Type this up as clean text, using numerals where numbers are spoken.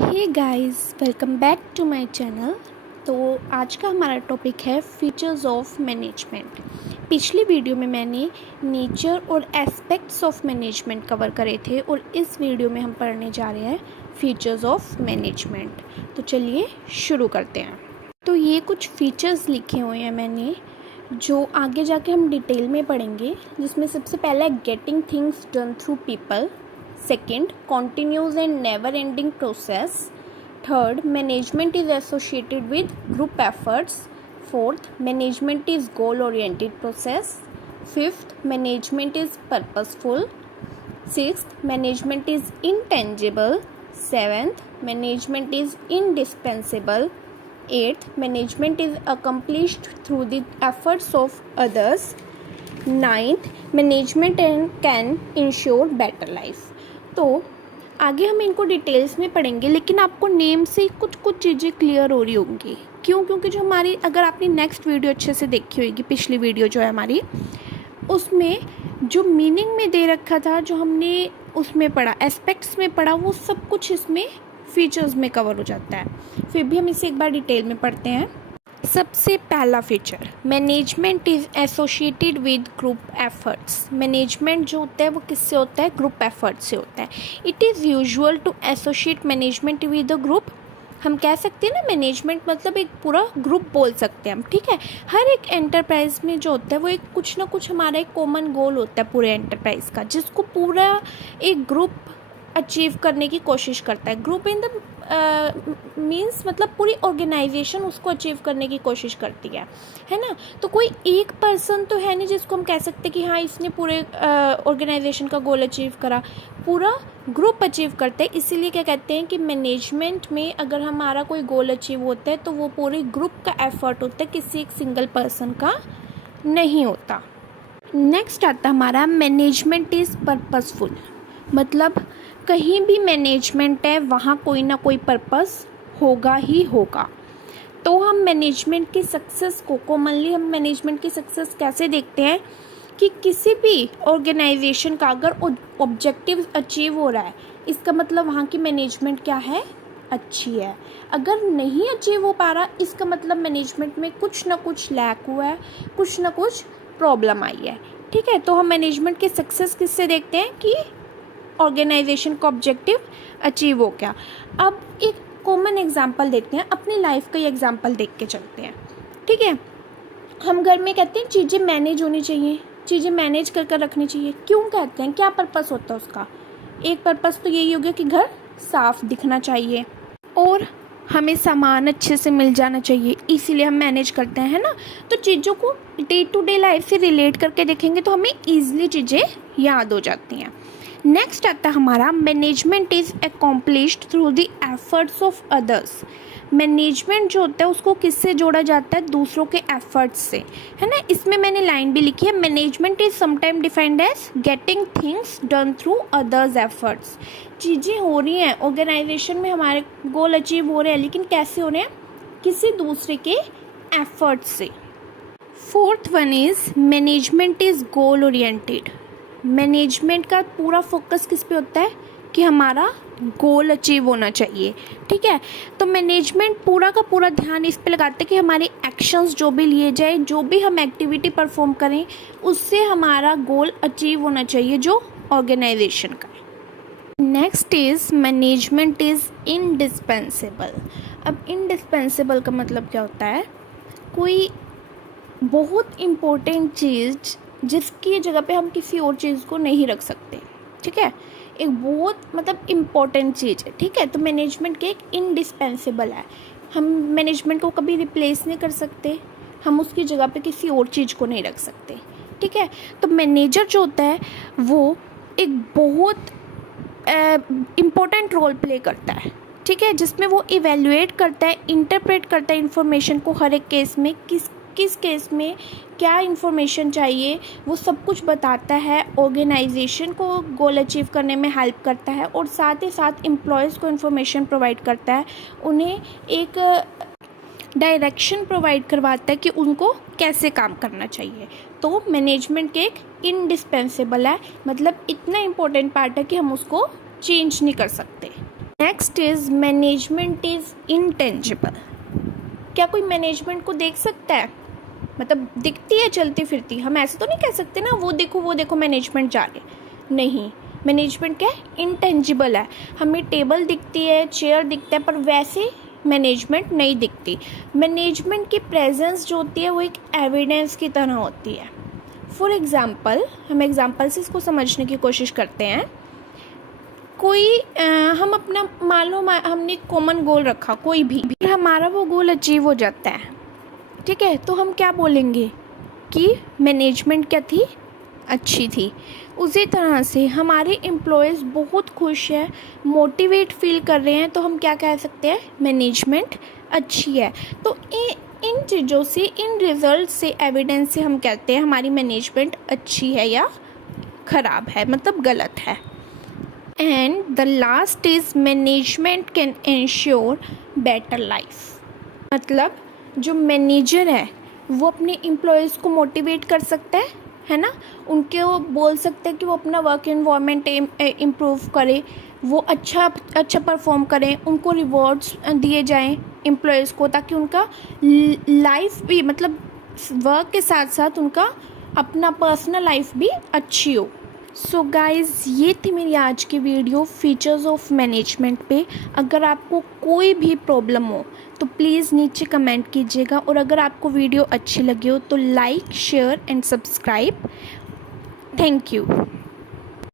Hey guys, welcome back to my channel. तो आज का हमारा टॉपिक है फीचर्स ऑफ मैनेजमेंट। पिछली वीडियो में मैंने नेचर और एस्पेक्ट्स ऑफ मैनेजमेंट कवर करे थे और इस वीडियो में हम पढ़ने जा रहे हैं फीचर्स ऑफ मैनेजमेंट। तो चलिए शुरू करते हैं। तो ये कुछ फीचर्स लिखे हुए हैं मैंने, जो आगे जाके हम डिटेल में पढ़ेंगे, जिसमें सबसे पहला है getting things done through people. Second, continuous and never-ending process. Third, management is associated with group efforts. Fourth, management is goal-oriented process. Fifth, management is purposeful. Sixth, management is intangible. Seventh, management is indispensable. Eighth, management is accomplished through the efforts of others. Ninth, management can ensure better life. तो आगे हम इनको details में पढ़ेंगे, लेकिन आपको name से कुछ कुछ चीज़ें क्लियर हो रही होंगी। क्यों? क्योंकि जो हमारी, अगर आपने नेक्स्ट वीडियो अच्छे से देखी होगी, पिछली वीडियो जो है हमारी, उसमें जो मीनिंग में दे रखा था, जो हमने उसमें पढ़ा, एस्पेक्ट्स में पढ़ा, वो सब कुछ इसमें फीचर्स में कवर हो जाता है। फिर भी हम इसे एक बार डिटेल में पढ़ते हैं। सबसे पहला feature, management is associated with group efforts. Management जो होता है वो किससे होता है? ग्रुप एफर्ट से होता है। It is usual to associate management with a group. हम कह सकते हैं ना, मैनेजमेंट मतलब एक पूरा ग्रुप बोल सकते हैं हम, ठीक है। हर एक एंटरप्राइज में जो होता है वो एक कुछ ना कुछ हमारा एक कॉमन गोल होता है पूरे एंटरप्राइज का, जिसको पूरा एक ग्रुप अचीव करने की कोशिश करता है। ग्रुप इन द मीन्स मतलब पूरी ऑर्गेनाइजेशन उसको अचीव करने की कोशिश करती है ना। तो कोई एक पर्सन तो है नहीं जिसको हम कह सकते कि हाँ इसने पूरे ऑर्गेनाइजेशन का गोल अचीव करा, पूरा ग्रुप अचीव करते हैं। इसीलिए क्या कहते हैं कि मैनेजमेंट में अगर हमारा कोई गोल अचीव होता है तो वो पूरे ग्रुप का एफर्ट होता है, किसी एक सिंगल पर्सन का नहीं होता। नेक्स्ट आता हमारा मैनेजमेंट इज़ पर्पसफुल। मतलब कहीं भी मैनेजमेंट है वहाँ कोई ना कोई पर्पस होगा ही होगा। तो हम मैनेजमेंट की सक्सेस को कॉमनली हम मैनेजमेंट की सक्सेस कैसे देखते हैं कि किसी भी ऑर्गेनाइजेशन का अगर ऑब्जेक्टिव अचीव हो रहा है, इसका मतलब वहाँ की मैनेजमेंट क्या है? अच्छी है। अगर नहीं अचीव हो पा रहा, इसका मतलब मैनेजमेंट में कुछ ना कुछ लैक हुआ है, कुछ ना कुछ प्रॉब्लम आई है, ठीक है। तो हम मैनेजमेंट की सक्सेस किससे देखते हैं कि ऑर्गेनाइजेशन का ऑब्जेक्टिव अचीव हो गया। अब एक कॉमन एग्जांपल देखते हैं, अपनी लाइफ का ही एग्जांपल देख के चलते हैं, ठीक है। हम घर में कहते हैं चीज़ें मैनेज होनी चाहिए, चीज़ें मैनेज कर कर रखनी चाहिए। क्यों कहते हैं? क्या पर्पस होता है उसका? एक पर्पस तो यही हो गया कि घर साफ दिखना चाहिए और हमें सामान अच्छे से मिल जाना चाहिए, इसीलिए हम मैनेज करते हैं, है ना। तो चीज़ों को डे टू डे लाइफ से रिलेट करके देखेंगे तो हमें ईजिली चीज़ें याद हो जाती हैं। नेक्स्ट आता है हमारा management is accomplished through the efforts of others. Management जो होता है उसको किससे जोड़ा जाता है? दूसरों के एफर्ट्स से, है ना। इसमें मैंने लाइन भी लिखी है, management is sometime defined as getting things done through others efforts. चीज़ें हो रही हैं ऑर्गेनाइजेशन में, हमारे गोल अचीव हो रहे हैं, लेकिन कैसे हो रहे हैं? किसी दूसरे के एफर्ट्स से। Fourth one is management is goal oriented. Management का पूरा फोकस किस पे होता है? कि हमारा गोल अचीव होना चाहिए, ठीक है। तो मैनेजमेंट पूरा का पूरा ध्यान इस पे लगाते हैं कि हमारे एक्शंस जो भी लिए जाए, जो भी हम एक्टिविटी परफॉर्म करें, उससे हमारा गोल अचीव होना चाहिए जो ऑर्गेनाइजेशन का है। Next is management is indispensable. अब इंडिस्पेंसेबल का मतलब क्या होता है? कोई बहुत इम्पोर्टेंट चीज़ जिसकी जगह पे हम किसी और चीज़ को नहीं रख सकते, ठीक है। एक बहुत मतलब इम्पोर्टेंट चीज़ है, ठीक है। तो मैनेजमेंट के एक इंडिस्पेंसेबल है, हम मैनेजमेंट को कभी रिप्लेस नहीं कर सकते, हम उसकी जगह पे किसी और चीज़ को नहीं रख सकते, ठीक है। तो मैनेजर जो होता है वो एक बहुत इम्पोर्टेंट रोल प्ले करता है, ठीक है, जिसमें वो इवेल्युएट करता है, इंटरप्रेट करता है इन्फॉर्मेशन को, हर एक केस में किस केस में क्या इन्फॉर्मेशन चाहिए वो सब कुछ बताता है, ऑर्गेनाइजेशन को गोल अचीव करने में हेल्प करता है, और साथ ही साथ एम्प्लॉयज़ को इन्फॉर्मेशन प्रोवाइड करता है, उन्हें एक डायरेक्शन प्रोवाइड करवाता है कि उनको कैसे काम करना चाहिए। तो मैनेजमेंट के एक इंडिस्पेंसेबल है, मतलब इतना इम्पोर्टेंट पार्ट है कि हम उसको चेंज नहीं कर सकते। Next is management is intangible. क्या कोई मैनेजमेंट को देख सकता है? मतलब दिखती है चलती फिरती, हम ऐसे तो नहीं कह सकते ना वो देखो मैनेजमेंट जा रहे। नहीं, मैनेजमेंट क्या है? इंटेंजिबल है। हमें टेबल दिखती है, चेयर दिखता है, पर वैसे मैनेजमेंट नहीं दिखती। मैनेजमेंट की प्रेजेंस जो होती है वो एक एविडेंस की तरह होती है। फॉर एग्ज़ाम्पल, हम एग्ज़ाम्पल से इसको समझने की कोशिश करते हैं। हम अपना मान लो हमने कॉमन गोल रखा, कोई भी हमारा वो गोल अचीव हो जाता है, ठीक है, तो हम क्या बोलेंगे कि मैनेजमेंट क्या थी? अच्छी थी। उसी तरह से हमारे एम्प्लॉयज़ बहुत खुश है, मोटिवेट फील कर रहे हैं, तो हम क्या कह सकते हैं? मैनेजमेंट अच्छी है। तो इन चीज़ों से, इन रिजल्ट से, एविडेंस से हम कहते हैं हमारी मैनेजमेंट अच्छी है या ख़राब है, मतलब गलत है। And the last is management can ensure better life. मतलब जो मैनेजर है वो अपने एम्प्लॉयज़ को मोटिवेट कर सकता है ना, उनके वो बोल सकते हैं कि वो अपना वर्क एनवायरनमेंट इम्प्रूव करे, वो अच्छा परफॉर्म करें, उनको रिवॉर्ड्स दिए जाएं एम्प्लॉयज़ को, ताकि उनका लाइफ भी, मतलब वर्क के साथ साथ उनका अपना पर्सनल लाइफ भी अच्छी हो। सो गाइज़, ये थी मेरी आज की वीडियो फीचर्स ऑफ मैनेजमेंट पे। अगर आपको कोई भी प्रॉब्लम हो तो प्लीज़ नीचे कमेंट कीजिएगा, और अगर आपको वीडियो अच्छी लगी हो तो like, share and subscribe. Thank you.